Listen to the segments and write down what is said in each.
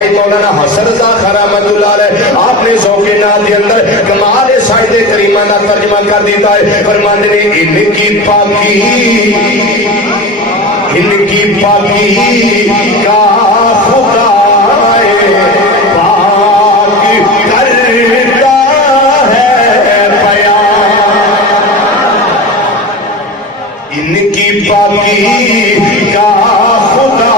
مولانا حسن رضا خان رحمۃ اللہ علیہ آپ نے ذوق نعت کے اندر کمال سائد کریمہ کا ترجمہ کر دیتا ہے، فرماتے ہیں ان کی پاکی کا خدا پاک کرتا ہے بیان، ان کی پاکی کا خدا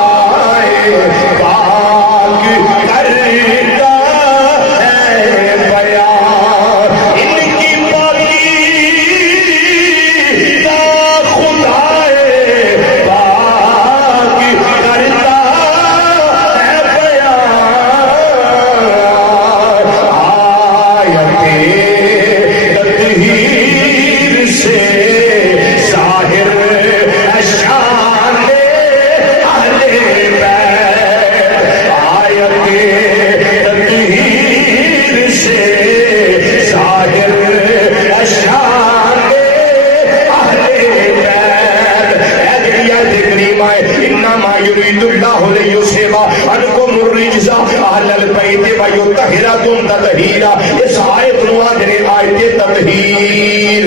اس آیت نوہ جنے آیت تطہیر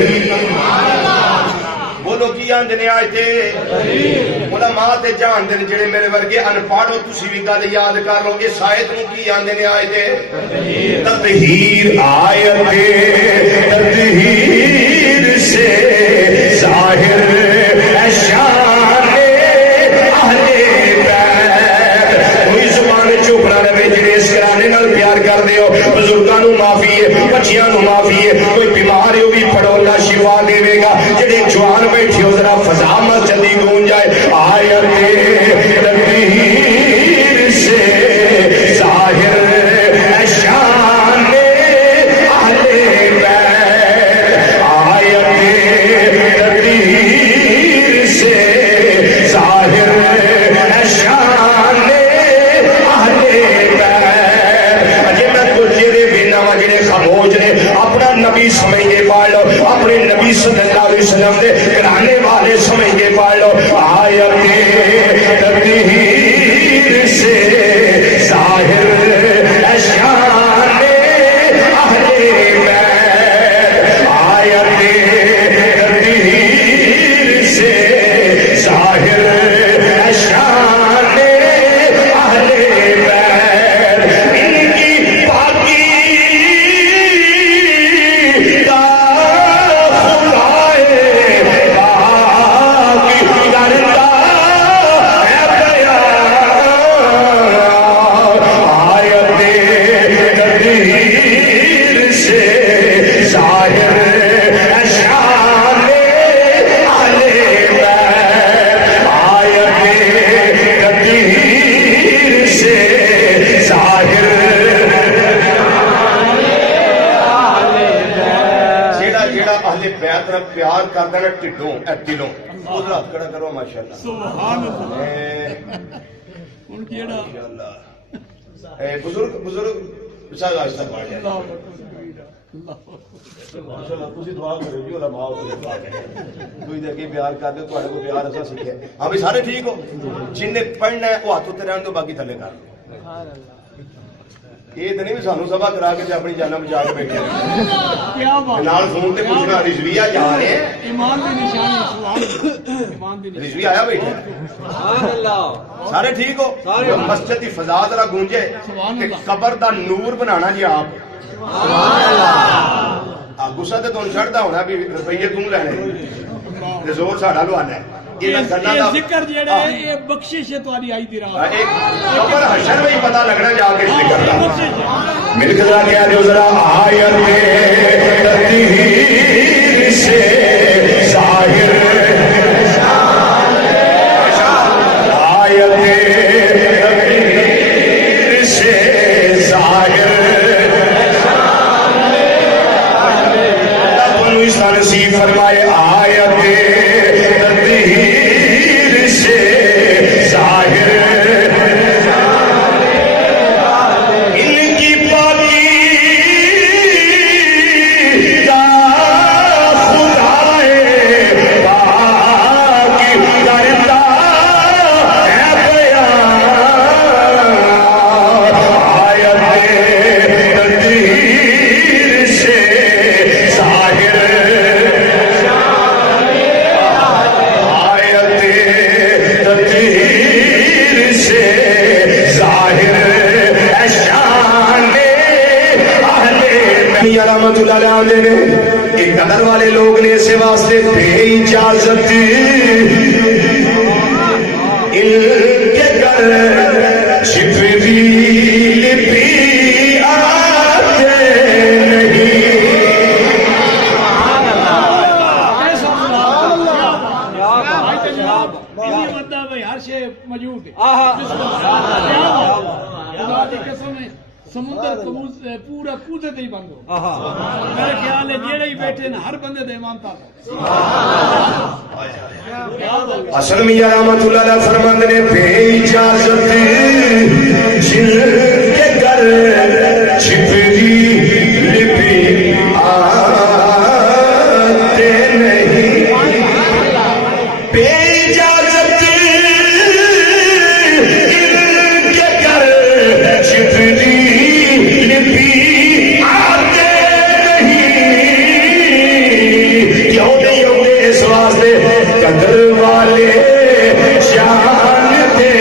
بولو کی آندنے آیت علماء تے جان دنے جڑے میرے ورگے انپاڑو تسی بھی گل یاد کر لو اس آیت نو کی آندنے آیت تطہیر آیت تطہیر سے ظاہر شان اہل بیت کوئی زبان چپ نہ رہے جڑے اس کرانے نال پیار کر دیو بزرگانو معافی ہے بچیانو معافی ہے کوئی بیمار ہو بھی پڑھو اللہ شفا دے گا جڑے جوان بیٹھے ہو ذرا فضا مسجدی گونج جائے آیت تطہیر سے ظاہر شان اہل بیت آیت تطہیر سے ظاہر شان اہل خاموش نے اپنا نبی سمجھ کے پڑھ لو اپنے نبی صلی اللہ علیہ وسلم دے کرانے والے سمجھ کے پڑھ لو آیت تطہیر سے ظاہر شان اہل بیت آیت تطہیر سے ظاہر شان اہل بیت ان کی پاکی پیار کر دینا ٹھڈوں دلوں ادھر ہاتھ کھڑا کرو ماشاءاللہ سبحان اللہ بزرگ مثال آج تک پڑھ جائے ماشاءاللہ تسی دعا کرو جی علماء دعا کریں کوئی دے کے پیار کر دے تواڈے کو پیار ایسا سیکھے ہاں بھی سارے ٹھیک ہو جن نے پڑھنا ہے وہ ہاتھ تے رہن دو باقی تھلے کر سبحان اللہ یہ تو نہیں بھی سانو سبا کرا کے اپنی جاناں بچا کے بیٹھے نال فون تے پوچھنا رضویہ جا رہے ہیں ایمان دی نشانی سبحان اللہ رضویہ آیا بیٹھا سبحان اللہ سارے ٹھیک ہو مسجد دی فضا ذرا گونجے کہ قبر دا نور بنانا جی آپ سبحان اللہ غصہ تے توں چڑھدا ہونا بھی روپیے توں لینے زور ساڈا لوانا ہے یہ ذکر جیڑے یہ بخشش ہے تہاڈی آئی دی راہ قبر حشر میں پتہ لگنا جا کے ذکر دا مل کے ذرا کہہ دیو ذرا آیت تطہیر سے ظاہر آیت تطہیر سے ظاہر اللہ کو اس نصیب فرمائے آیت تطہیر سے ظاہر ان کی پاکی کا خدا میاں رحمت اللہ علیہ نے ایک قدر والے لوگ نے اسے واسطے بے اجازت ان کے گھر چھپ بھی لپی آتے نہیں. سمندر پورا کودے تے ہی بند ہو. میرے خیال ہے جیڑے ہی بیٹھے نا ہر بندے دے ایمان تھا. حسن میاں رحمت اللہ علیہ فرماندے نے بے اجازت جن کے گھر چھپری لپی آتے نہیں. بے اجازت ان کے گھر چھپری قدر والے جانتے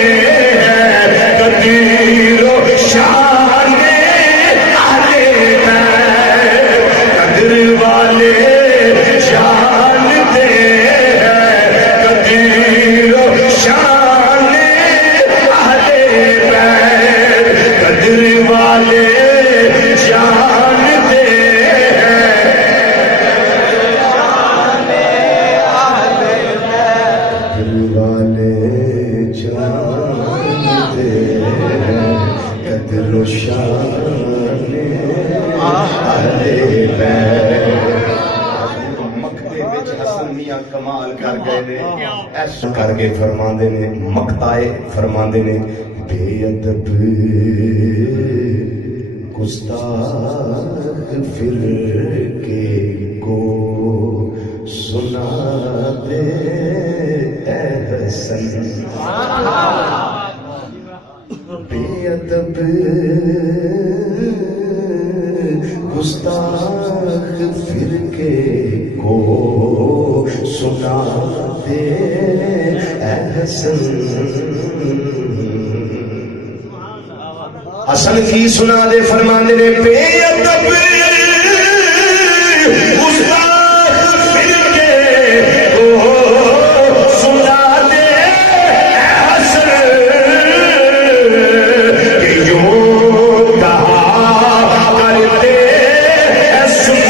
ہیں قدیر و شان اہل بیت. قدر والے جانتے ہیں قدیر و شان اہل بیت. قدر والے جانتے قدر و شان اہل بیت. مکتے وچ حسن میاں کمال کر گئے نے ایسا کر کے فرماندے نے مکتائے فرماندے نے بے ادب گستاخ فرقے کو سنا دے اے حسن. بے ادب گستاخ فرقے کو سنا دے اے حسن. حسن کی سنا دے فرماندے نے بے ادب گستاخ فرقے کو سنا دے اے حسن.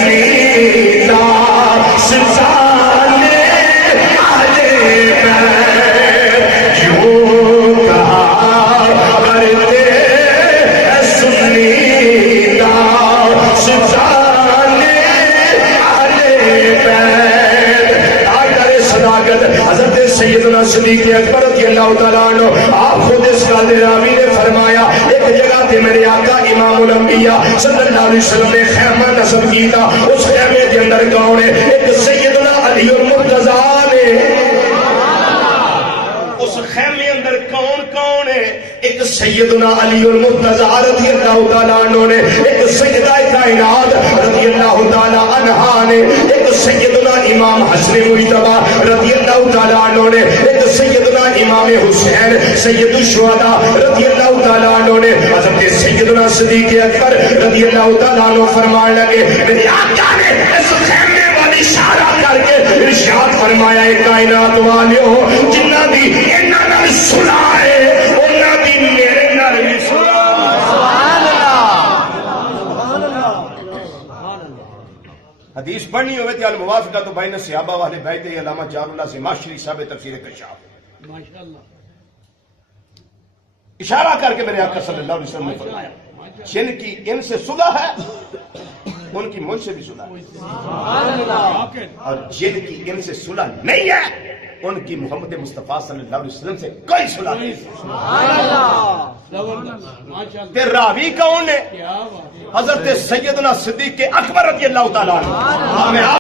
سیدنا صدیق اکبر رضی اللہ تعالیٰ عنہ آپ خود اس کا راوی نے فرمایا ایک جگہ تھے میرے آقا امام الانبیاء صلی اللہ علیہ وسلم نے خیمہ نصب کی تھا. اس خیمے کے اندر کون ہے؟ ایک سیدنا علی المرتضیٰ نے. اس خیمے اندر کون ہے؟ ایک سیدنا علی المرتضیٰ رضی اللہ تعالیٰ عنہ نے, ایک سیدہ کائنات رضی اللہ تعالیٰ عنہا نے, ایک سیدنا امام حسن مجتبی رضی اللہ تعالیٰ عنہ نے, ایک سیدنا امام حسین سید الشہداء رضی اللہ تعالیٰ عنہ نے. حضرت سیدنا صدیق اکبر رضی اللہ تعالیٰ عنہ فرمان لگے میرے آقا نے اس خیمے والی اشارہ کر کے ارشاد فرمایا اے کائنات والیو جنہ دی انہاں نال سنائے انہاں دی میرے نال بھی سنا. سبحان اللہ. حدیث پڑھنی ہوئے تھی الموافقہ تو بین صحابہ والے بیت علامہ جار اللہ سے معاشری صاحب تفسیر کشاف ماشاءاللہ اشارہ کر کے میرے آقا صلی اللہ علیہ وسلم نے فرمایا جن کی ان سے صلح ہے ان کی مجھ سے بھی صلح ہے, اور جن کی ان سے صلح نہیں ہے ان کی محمد مصطفیٰ صلی اللہ علیہ وسلم سے کوئی صلح نہیں. پھر راوی کون ہے؟ حضرت سیدنا صدیق اکبر رضی اللہ تعالیٰ عنہ.